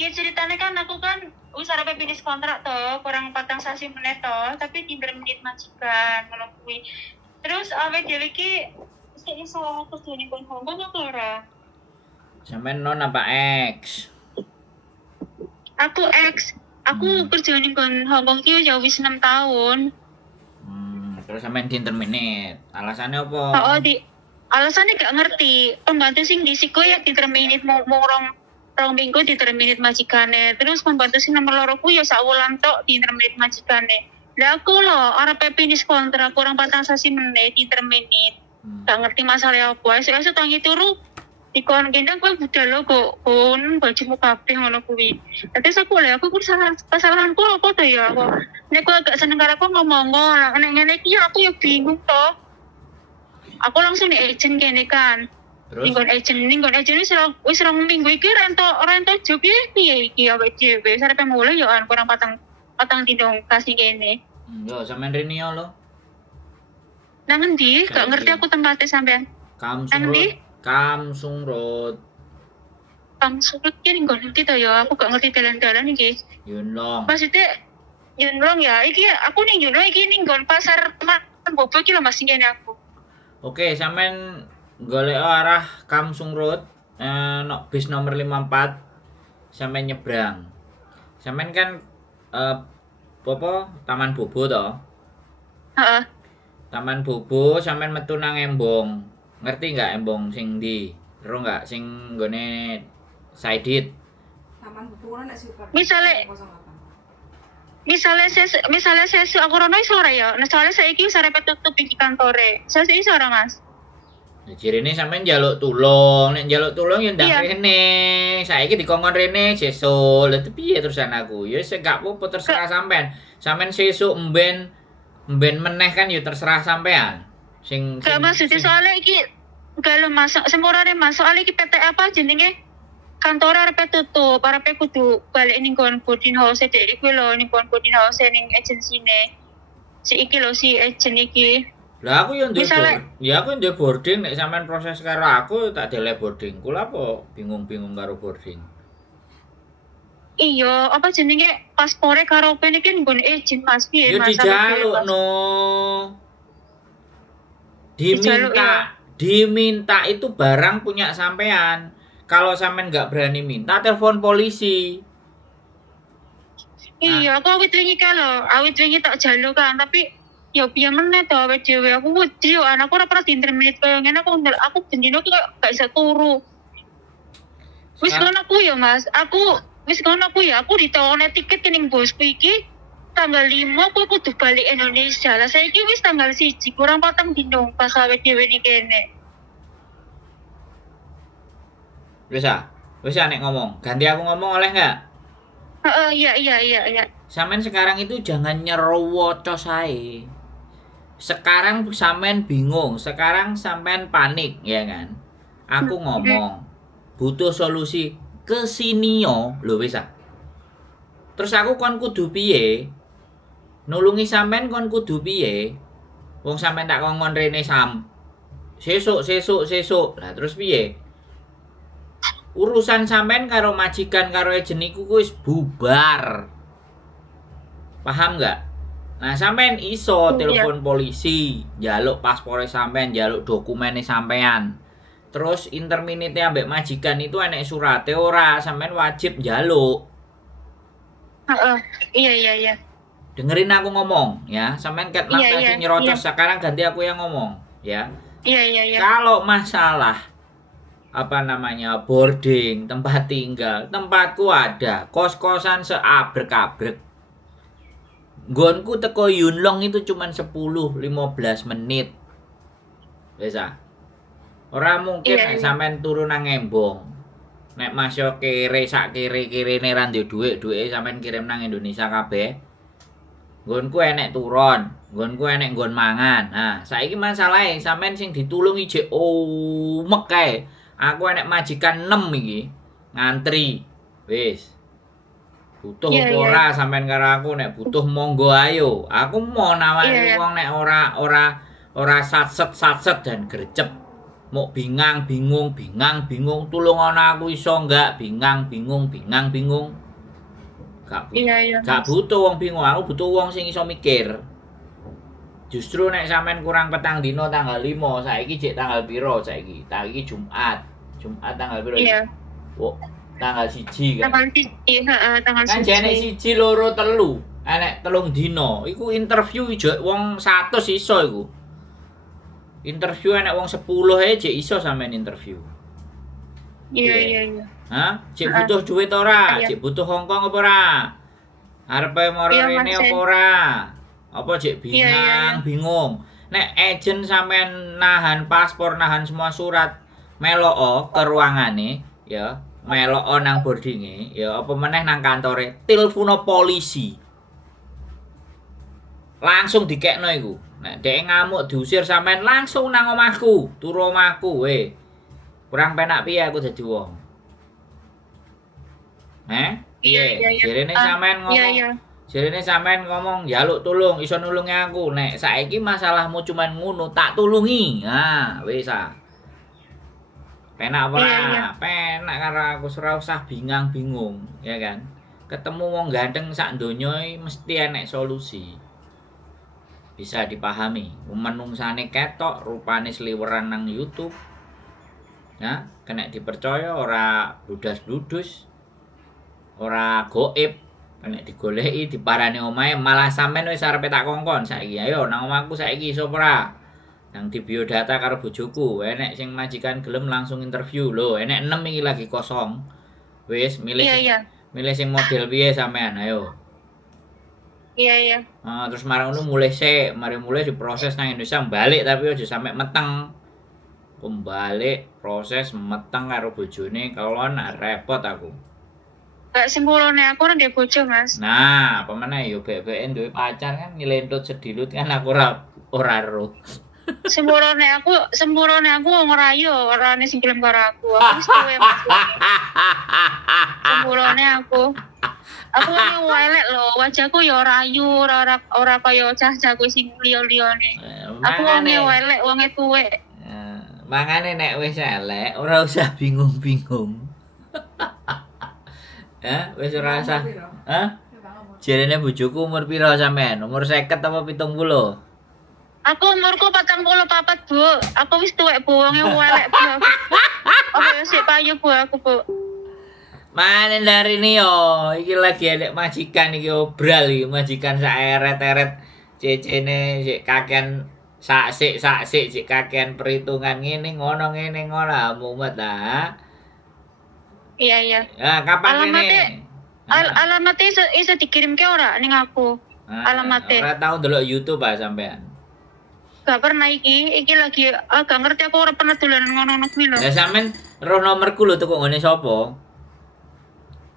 iki ceritanya kan aku kan wis arep finish kontrak to, kurang 4 sasi meneh to, tapi tinder menit majikan ngono kuwi. Terus awake dhewe iki sik iso kerja ning kon Hongkong apa ora? Sampean non apa X? Aku kerja ning kon Hongkong ki ya wis 6 tahun. Terus sampean interminate. Alasannya apa? Alasannya gak ngerti. Pembantu sing disiko ya diterminate mau rong minggu diterminate majikane. Terus pembantu sing nomor loro ku ya sak wulan tok diterminate majikane. Lah aku lho arep finish kontrak kurang 4 sasi meneh diterminate. Gak ngerti masalah apa. Esuk tangi turu dikon gendang kowe budal lo kok kon bajumu kabeh ngono kuwi. Terus aku kesalahanku apa to ya aku. Nek kowe gak seneng karo aku ngomong nek ngene iki aku ya bingung to. Aku langsung di agent kene kan. Terus Ninggon agent wis rong minggu iki rento job piye iki awake dhewe. Sarepe mulai ya kan kurang patang dino kasih kene. Yo sampean Rinio lo. Nang endi? Gak ngerti aku tempatnya sampean. Kamsung Road. Kamsung Road ki ninggon endi to ya? Aku gak ngerti dalan-dalan iki. Yunlong. Maksudnya Yunlong ya. Iki aku ning Yunlong iki ninggon pasar Bobo iki lho Mas kene aku. Oke, sampean golek arah Kamsung Road, bis nomor 54, sampean nyebrang. Sampean kan Taman Bobo to? Heeh. Taman Bobo sampean metu nang Embong. Ngerti enggak Embong sing ndi? Ero enggak sing nggone Saidit? Taman Bobo nek super. Misalnya saya aku rono iso ora ya. Nah, soalnya saiki wis arep tutup iki kantore. Saya iso ora, Mas? Nah, jirine sampean njaluk tulung, nek njaluk tulung ya ndak rene. Saiki dikongkon rene sesuk. Lha piye terusan aku? Ya wis gak apa-apa terserah sampean. Sampean sesuk mben meneh kan ya terserah sampean. Gak maksud soalnya iki gak lo masuk semurane masuk soalnya iki PT apa jenenge? Kantor arep tutup, arep kudu balik ning kon boarding house dek iki lho ning kon boarding house ning agensine. Si iki lho si agent iki. Lah aku yo ndek boarding nek sampean proses karo aku tak deleh boarding. Kula apa bingung-bingung karo boarding. Iya, apa jenenge paspore karo pen iki nggon agent Mas piye Mas? Yo dijalukno. Diminta itu barang punya sampean. Kalau sampean nggak berani minta, telepon polisi. Iya, aku awit wingi tak jaluk kan, tapi ya piye meneh to awake dhewe aku wedi yo anakku ora pernah diinterminate koyo ngene aku bendino ki gak bisa turu. Wis ngono aku ya Mas, aku ditawone tiket ning bosku iki tanggal 5 aku kudu balik Indonesia. Lah saiki wis tanggal 1 kurang 4 dino pas awake dhewe ning kene. Wis nek ngomong. Ganti aku ngomong oleh enggak? Iya. Sampean sekarang itu jangan nyerowocos ae. Sekarang sampean bingung, sekarang sampean panik, ya kan? Aku ngomong, butuh solusi kesini yo, lho wis Terus aku kon kudu piye? Nulungi sampean kon kudu piye? Wong sampean tak kongkon rene sesuk. Lah terus piye? Urusan sampean karo majikan karo agent iku wis bubar. Paham enggak? Nah, sampean iso telepon polisi, njaluk paspore sampean, njaluk dokumene sampean. Terus interminite ambek majikan itu enek surate ora, sampean wajib njaluk. Iya. Dengerin aku ngomong ya, sampean ket tadi nyerocos, sekarang ganti aku yang ngomong ya. Iya. Kalau masalah boarding, tempat tinggal, tempatku ada, kos-kosan seabrek-abrek. Nggonku teko Yunlong itu cuman 10-15 menit. Wis ora mungkin nek sampean turu nang Embong. Nek masuk kere sak kere-kerene ra ndek dhuwit sampean kirim nang Indonesia kabeh. Nggonku enek turon, nggonku enek nggon mangan. Nah, saiki masalahe sampean sing ditulung ijek umek kae. Aku enek majikan 6 iki ngantri. Wis. Butuh apa ora sampean karo aku nek butuh monggo ayo. Aku mau nawani wong nek ora satset dan gercep. Mau bingung, tulung ana aku iso enggak? Bingung. Iya. Gak butuh wong bingung, aku butuh wong sing iso mikir. Justru nek sampean kurang petang dino tanggal 5, saiki jek tanggal piro saiki? Saiki Jumat. Jumat tanggal piro? Iya. Oh, tanggal 1 kan. Tanggal 1, tanggal Kan 1. jane 1, 2, 3. Enek 3 dino. Iku interview jek wong 100 iso iku. Interview enek wong 10 ae jek iso sampean interview. Iya. Hah? Cek butuh duit ora? Iya. Cek butuh Hongkong apa ora? Arepe moro Iya, rene Mas. apa ora? Apa cek Iya. bingung. Nek agent sampean nahan paspor, nahan semua surat, melok ke ruangane, ya, melok nang boardinge, ya apa meneh nang kantore, tilpuno polisi. Langsung dikekno iku. Nek dhek ngamuk diusir sampean langsung nang omahku, turu omahku, we. Kurang penak piye aku dadi wong? Piye? Iya. Jarene sampean ngomong. Iya. Jarene sampean ngomong njaluk tulung, iso nulungi aku. Nek saiki masalahmu cuman ngono, tak tulungi. Nah, wis ah. Penak apa ora? Iya. Penak karo aku ora usah bingung, ya kan? Ketemu wong ganteng sak donya mesti enek solusi. Bisa dipahami. Menungsane ketok, rupane sliweran nang YouTube. Ya, kena dipercaya ora bludas-bludus. Ora goib, nek digoleki diparani omahe malah sampean wis arepe tak kongkon saiki. Ayo nang omahku saiki iso ora? Nang di biodata karo bojoku, enek sing majikan gelem langsung interview. Lho, enek 6 iki lagi kosong. Wis milih Iya. milih sing model piye sampean, ayo. Iya. Terus marang ngono mulih sik, mari mulih diproses nang Indonesia balik tapi aja sampe meteng. Kembali proses meteng karo bojone kelon repot aku. Gak sempurane aku ora ndek bojo, Mas. Nah, apa meneh yo bek-beken duwe pacar kan nyelentut sedilut kan aku ora ero. Sempurane aku ngerayu ora ana sing gelem karo aku. Aku wis tuwe, Mas. Sempurane aku. Aku wong elek lho, wajahku ya ora ayu, ora kaya cah-cahku sing liya-liyane. Aku wong elek, wong tuwe. Mangane nek wis elek ora usah bingung. Wis ora usah. Jarene bojoku umur pira sampean? Umur 50 apa 70? Aku umurku 44, Bu. Aku wis tuwek, Bu. Wonge elek, Bu. Aku yo sik payu, Bu, aku, Bu. Mana dari ini yo, iki lagi ada majikan iki obral iki, majikan sak eret-eret cecene sik kakean saksik sik kakean perhitungan ngene ngono mumet ta. Iya. Ya, kapan Alamatnya- ngene? Alamatnya iso dikirimke ora ning aku? alamatnya. Ora tau ndelok YouTube ah sampean. Gak pernah iki lagi gak ngerti, aku ora pernah dolanan ngono-ngono kuwi lho. Lah sampean roh nomorku lho tuku ngene sapa?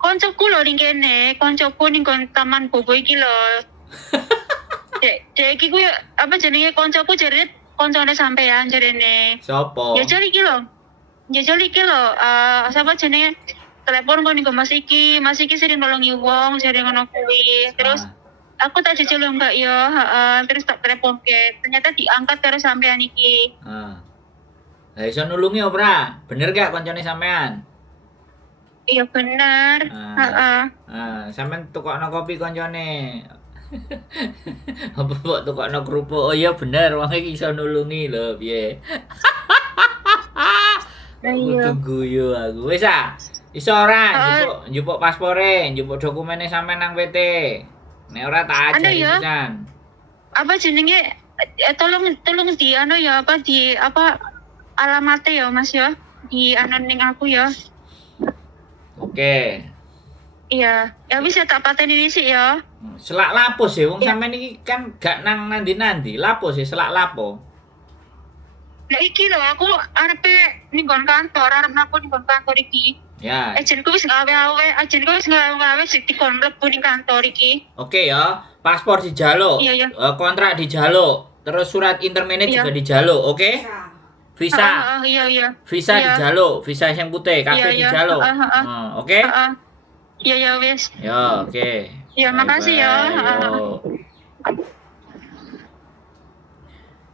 Koncoku lho ning kene, koncoku ning taman bobo iki lho. Dek iki kuwi apa jenenge koncoku jarene koncone sampean jarene. Sapa? Ya jare iki lho. Sapa jenenge telepon kok ning Mas iki sering nolongi wong jare ngono kuwi. Terus aku tak jejel enggak ya, terus tak telepon ke. Ternyata diangkat karo sampean iki. Lah iso nulungi ora? Bener gak koncone sampean? Iya bener. Sampean tukokno kopi koncone. Apa kok tukokno kerupuk? Oh iya bener, wong iki iso nulungi lho, piye? Iya. Tunggu yo aku. Wis ah. Iso ora njupuk paspore, njupuk dokumene sampean nang PT. Nek ora tak Anu ajari ya? pisan. Apa jenenge tolong di alamatnya ya Mas ya. Di ning aku ya. Oke. Iya, ya bisa tak pateni dhisik ya. Selak lapo sih wong Ya. sampean iki kan gak nang nandi-nandi. Lapo sih selak lapo? Lah iki lho aku arepe ning kantor, aku ning kantor iki. Ya. Agenku wis gawe sik dikon mlebu ning kantor iki. Oke ya, paspor dijaluk, Iya. kontrak dijaluk, terus surat interminate Iya. juga dijaluk, oke? Visa, Iya. visa Iya. dijaluk, visa yang putih, kabeh Iya. dijaluk. Oke? Heeh. Iya wis. Ya, oke. Ya, makasih ya. Bye-bye, yo.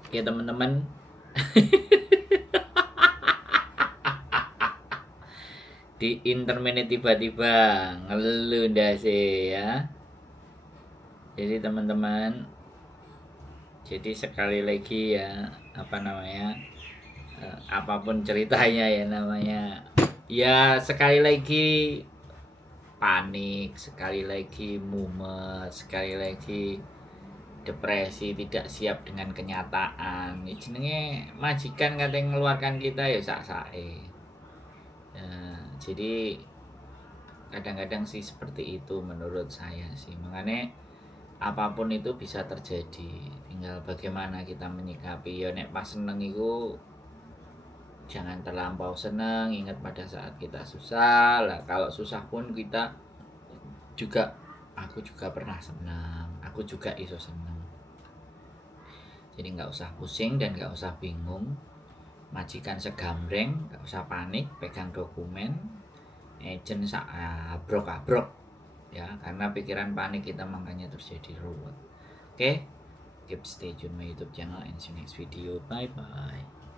Oke teman-teman. di interminate tiba-tiba ngeluh sih ya. Jadi teman-teman, jadi sekali lagi ya, apa namanya, apapun ceritanya ya namanya, ya sekali lagi panik, sekali lagi mumet, sekali lagi depresi, tidak siap dengan kenyataan. Ini jenenge majikan katanya ngeluarkan kita ya sak-sake. Jadi kadang-kadang sih seperti itu menurut saya sih. Makanya apapun itu bisa terjadi, tinggal bagaimana kita menyikapi. Ya nek pas seneng itu jangan terlampau seneng, ingat pada saat kita susah lah. Kalau susah pun kita juga, aku juga pernah senang, aku juga iso seneng. Jadi nggak usah pusing dan nggak usah bingung. Majikan segambreng, nggak usah panik, pegang dokumen, agent abrok-abrok ya, karena pikiran panik kita makanya terjadi ruwet. Oke, keep stay tune my YouTube channel and see you next video. Bye bye.